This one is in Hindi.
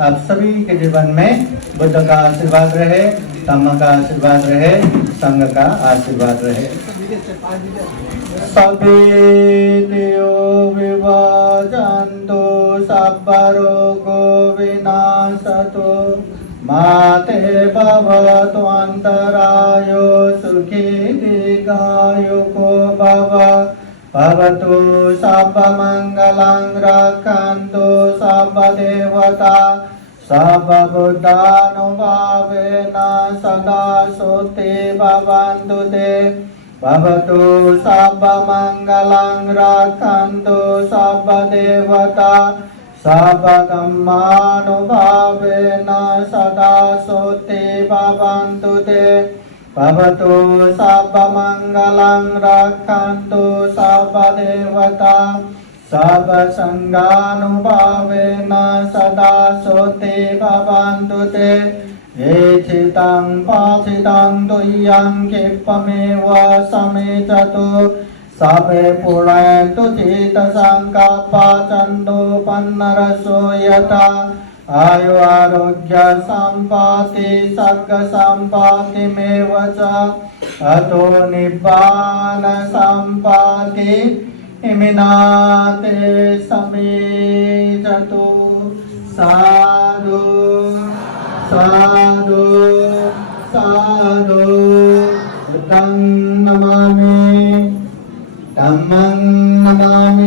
आप सभी के जीवन में बुद्ध का आशीर्वाद रहे, धम्म का आशीर्वाद रहे, संघ का आशीर्वाद रहे। सभेदेयो विभाजन्तु सब्ब रोगो विनाशतु माते भवतु अन्तरायो सुखी दीर्घायुको भव भवतु सब्ब मंगलं रक्षन्तु सब्ब देवता सब्ब बुद्धानुभावेन सदा सुखी भवन्तु ते भवतु सब्ब मंगलं रक्षन्तु सब्ब देवता सब्ब धम्मानुभावेन सदा सुखी भवन्तु ते भवतु सब्ब मंगलं रक्षन्तु सब्ब देवता सब्ब संघानुभावेन सदा सुखी भवन्तु ते एचितं पाचितं तुय्यं क्षिप्पमेव समेचतु सभे पुनन्तु चित्तसङ्कल्पचन्दो पन्नरसो यथा आयु आरोग्य संपत्ति सर्ग संपत्ति मेव च अतो निब्बान संपत्ति इमिनाते समेजतु साधु साधु साधु बुद्धं नमामि धम्मं नमामि